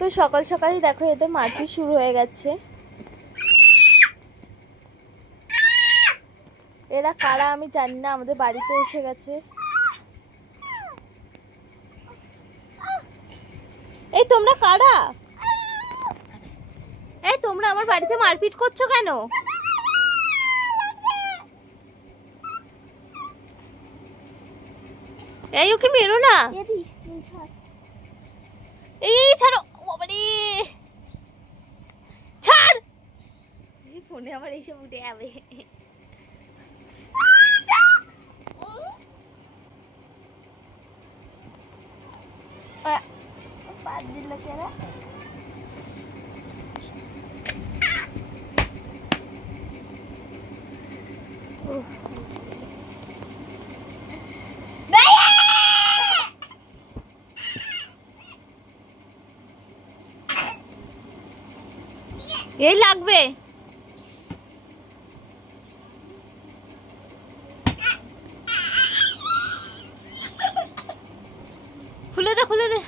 তো সকাল সকালই দেখো এদের মারপিট শুরু হয়ে গেছে। এরা কারা আমি জানি না, আমাদের বাড়িতে এসে গেছে। এই তোমরা কারা? এই তোমরা আমার বাড়িতে মারপিট করছো কেন? এই ওকে মেরো না। এই ছাড়ো বাবারে, ছাড়। এই ফোনে আবার এইসব উঠে যাবে। বাদ দিল কেন? এই লাগবে। খুলে দে খুলে দে।